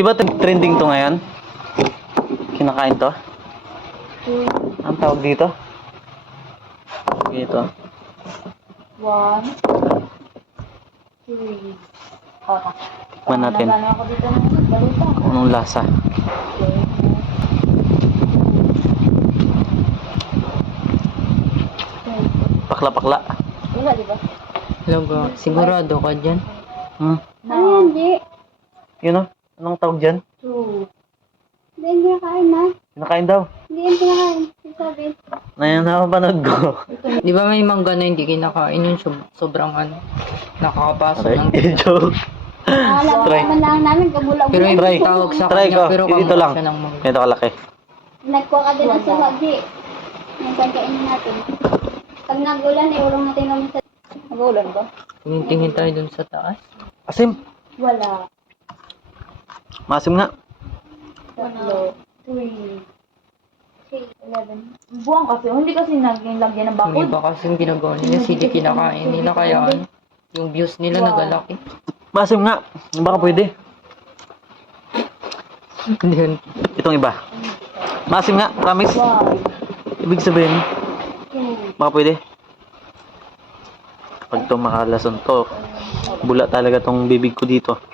Di ba trending to ngayon? Kinakain to? Ang tawag dito? Dito. 1, 2. Tikman natin. Nagano ako dito ng baluta. Kung anong lasa. Pakla-pakla. Wala, di ba? Logo, sigurado ka dyan. Ano yan, G? Yun o. Anong tawag dyan? 2. Hindi yan pinakain na. Kinakain daw. Hindi yan pinakain. Sabi. Ngayon napapanood ko. Di ba may mangga na hindi kinakain yung sobrang ano, nakakapasok Aray, ng joke. Alam Try. naman lang namin, kabulag. Pero yung Try. tawag sa Try ko. kanya, pero Dito lang. siya ng mangga. Ito kalaki. Nagkuha ka din ang suha, G. Yung pagkainin natin. Pag nagulan, iulong natin naman sa... Nagulan ba? Tingin tayo dun sa taas. Asim. Wala. Masim nga. 3, 11. Buwang kasi, hindi kasi lagyan ng Hindi bakod. ba kasi yung ginagawa nila, sili kinakain nila kaya ano, yung views nila nagalaki. Masim nga. Baka pwede. Hindi yun. Itong iba. Masim nga. Promise. 5, Ibig sabihin, 2, baka pwede. Pag ito makalason to, bula talaga tong bibig ko dito.